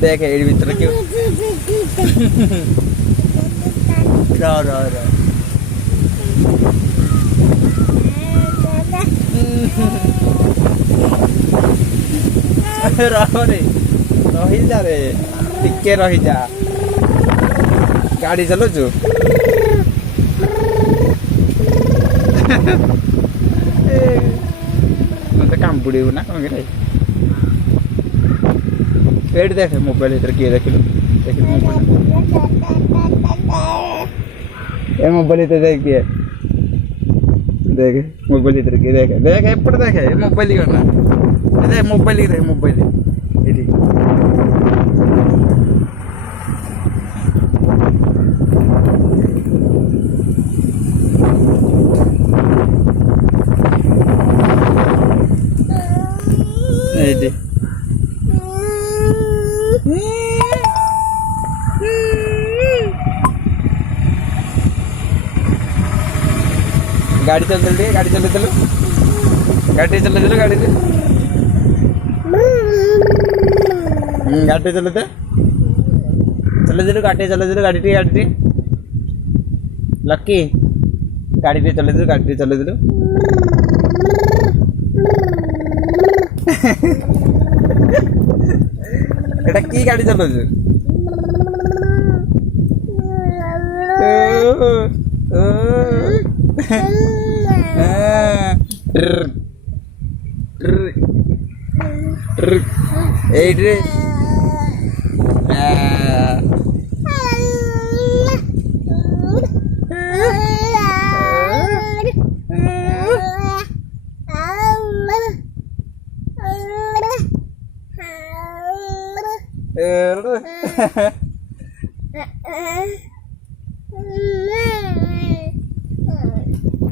देख एड भीतर क्यों रा रे रही जा रे टिके रही जा गाड़ी चलो जो मत काम बुड़ी ना कौन करे पेड़ देख मोबाइल इधर किए देख मोबाइल इधर देख दिए देख मोबाइल इधर किए देख एपड़ देख मोबाइल करना देख मोबाइल इधर गाड़ी चल गाड़ी चल गाड़ी चल गाड़ी गाड़ी चलते गाड़ी गाड़ी लक्की गाड़ी चल गाड़ी चल এটা কি গাড়ি চালাচ্ছ এইটে